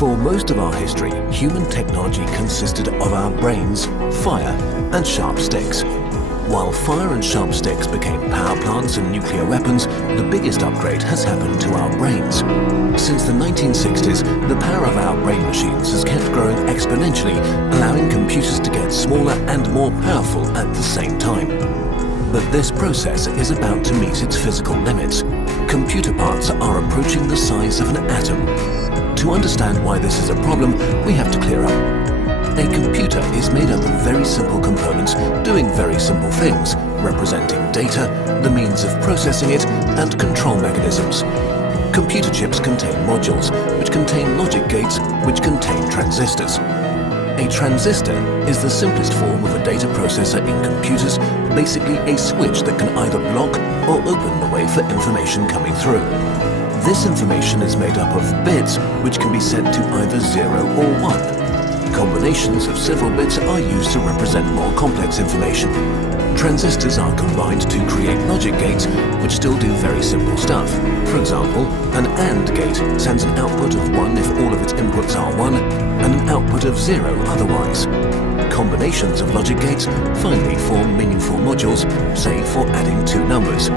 For most of our history, human technology consisted of our brains, fire, and sharp sticks. While fire and sharp sticks became power plants and nuclear weapons, the biggest upgrade has happened to our brains. Since the 1960s, the power of our brain machines has kept growing exponentially, allowing computers to get smaller and more powerful at the same time. But this process is about to meet its physical limits. Computer parts are approaching the size of an atom. To understand why this is a problem, we have to clear up. A computer is made up of very simple components doing very simple things, representing data, the means of processing it, and control mechanisms. Computer chips contain modules, which contain logic gates, which contain transistors. A transistor is the simplest form of a data processor in computers, basically a switch that can either block or open the way for information coming through. This information is made up of bits, which can be set to either 0 or 1. Combinations of several bits are used to represent more complex information. Transistors are combined to create logic gates, which still do very simple stuff. For example, an AND gate sends an output of 1 if all of its inputs are 1, and an output of 0 otherwise. Combinations of logic gates finally form meaningful modules, say for adding two numbers.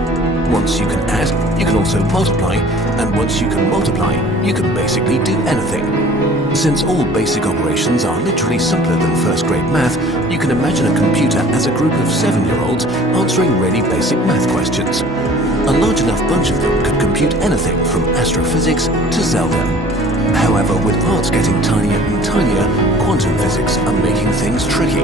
Once you can add, you can also multiply, and once you can multiply, you can basically do anything. Since all basic operations are literally simpler than first-grade math, you can imagine a computer as a group of 7-year-olds answering really basic math questions. A large enough bunch of them could compute anything from astrophysics to Zelda. However, with parts getting tinier and tinier, quantum physics are making things tricky.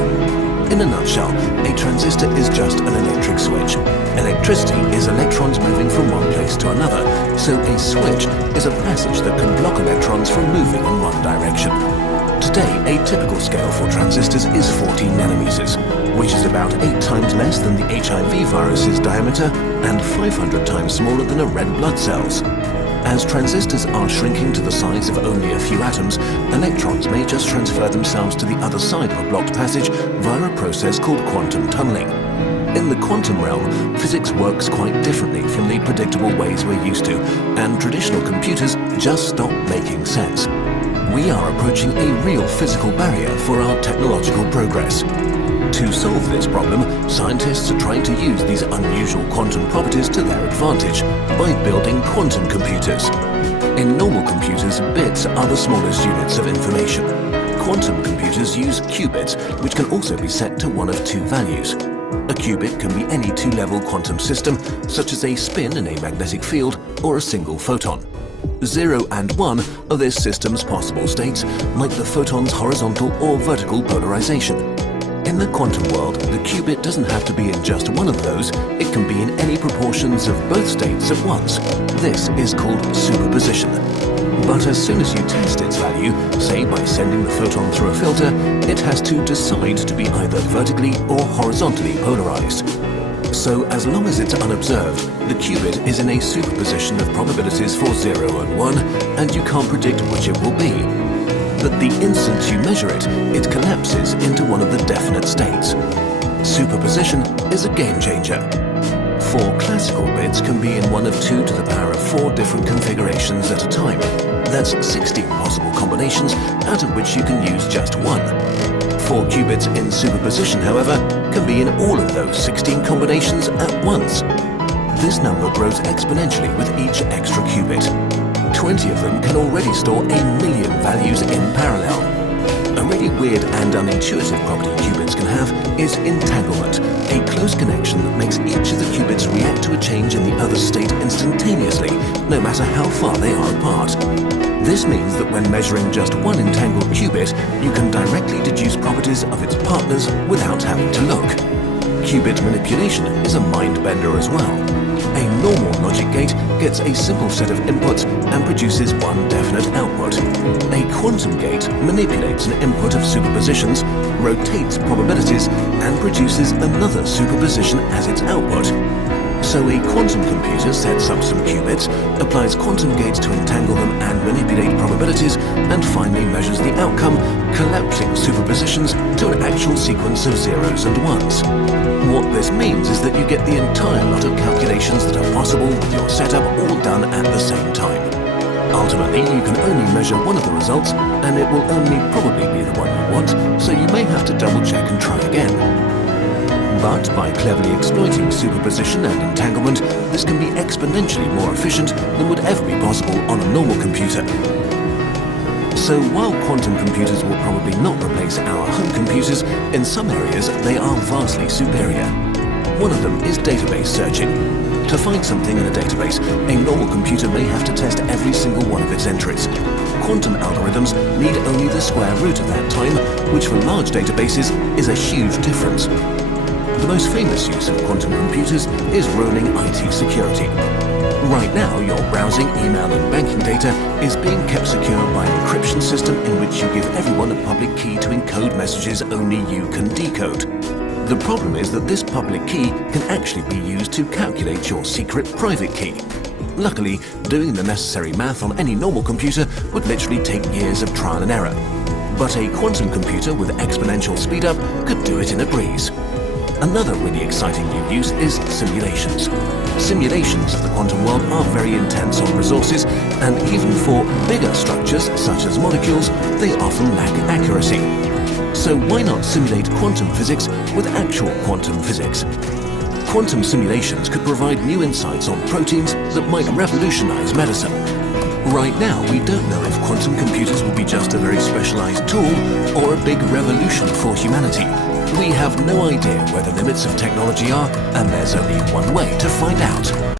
In a nutshell, a transistor is just an electric switch. Electricity is electrons moving from one place to another, so a switch is a passage that can block electrons from moving in one direction. Today, a typical scale for transistors is 14 nanometers, which is about 8 times less than the HIV virus's diameter and 500 times smaller than a red blood cell's. As transistors are shrinking to the size of only a few atoms, electrons may just transfer themselves to the other side of a blocked passage via a process called quantum tunneling. In the quantum realm, physics works quite differently from the predictable ways we're used to, and traditional computers just stop making sense. We are approaching a real physical barrier for our technological progress. To solve this problem, scientists are trying to use these unusual quantum properties to their advantage by building quantum computers. In normal computers, bits are the smallest units of information. Quantum computers use qubits, which can also be set to one of two values. A qubit can be any two-level quantum system, such as a spin in a magnetic field or a single photon. 0 and 1 are this system's possible states, like the photon's horizontal or vertical polarization. In the quantum world, the qubit doesn't have to be in just one of those, it can be in any proportions of both states at once. This is called superposition. But as soon as you test its value, say by sending the photon through a filter, it has to decide to be either vertically or horizontally polarized. So as long as it's unobserved, the qubit is in a superposition of probabilities for 0 and 1, and you can't predict which it will be. But the instant you measure it, it collapses into one of the definite states. Superposition is a game changer. 4 classical bits can be in one of 2 to the power of 4 different configurations at a time. That's 16 possible combinations, out of which you can use just 1. 4 qubits in superposition, however, can be in all of those 16 combinations at once. This number grows exponentially with each extra qubit. 20 of them can already store 1,000,000 values in parallel. A really weird and unintuitive property qubits can have is entanglement, a close connection that makes each of the qubits react to a change in the other state instantaneously, no matter how far they are apart. This means that when measuring just one entangled qubit, you can directly deduce properties of its partners without having to look. Qubit manipulation is a mind-bender as well. A normal logic gate gets a simple set of inputs and produces one definite output. A quantum gate manipulates an input of superpositions, rotates probabilities, and produces another superposition as its output. So a quantum computer sets up some qubits, applies quantum gates to entangle them and manipulate probabilities, and finally measures the outcome, collapsing superpositions to an actual sequence of zeros and ones. What this means is that you get the entire lot of calculations that are possible with your setup all done at the same time. Ultimately, you can only measure one of the results, and it will only probably be the one you want, so you may have to double check and try again. But by cleverly exploiting superposition and entanglement, this can be exponentially more efficient than would ever be possible on a normal computer. So while quantum computers will probably not replace our home computers, in some areas they are vastly superior. One of them is database searching. To find something in a database, a normal computer may have to test every single one of its entries. Quantum algorithms need only the square root of that time, which for large databases is a huge difference. The most famous use of quantum computers is roaming IT security. Right now, your browsing, email and banking data is being kept secure by an encryption system in which you give everyone a public key to encode messages only you can decode. The problem is that this public key can actually be used to calculate your secret private key. Luckily, doing the necessary math on any normal computer would literally take years of trial and error. But a quantum computer with exponential speedup could do it in a breeze. Another really exciting new use is simulations. Simulations of the quantum world are very intense on resources, and even for bigger structures such as molecules, they often lack accuracy. So why not simulate quantum physics with actual quantum physics? Quantum simulations could provide new insights on proteins that might revolutionize medicine. Right now, we don't know if quantum computers will be just a very specialized tool or a big revolution for humanity. We have no idea where the limits of technology are, and there's only one way to find out.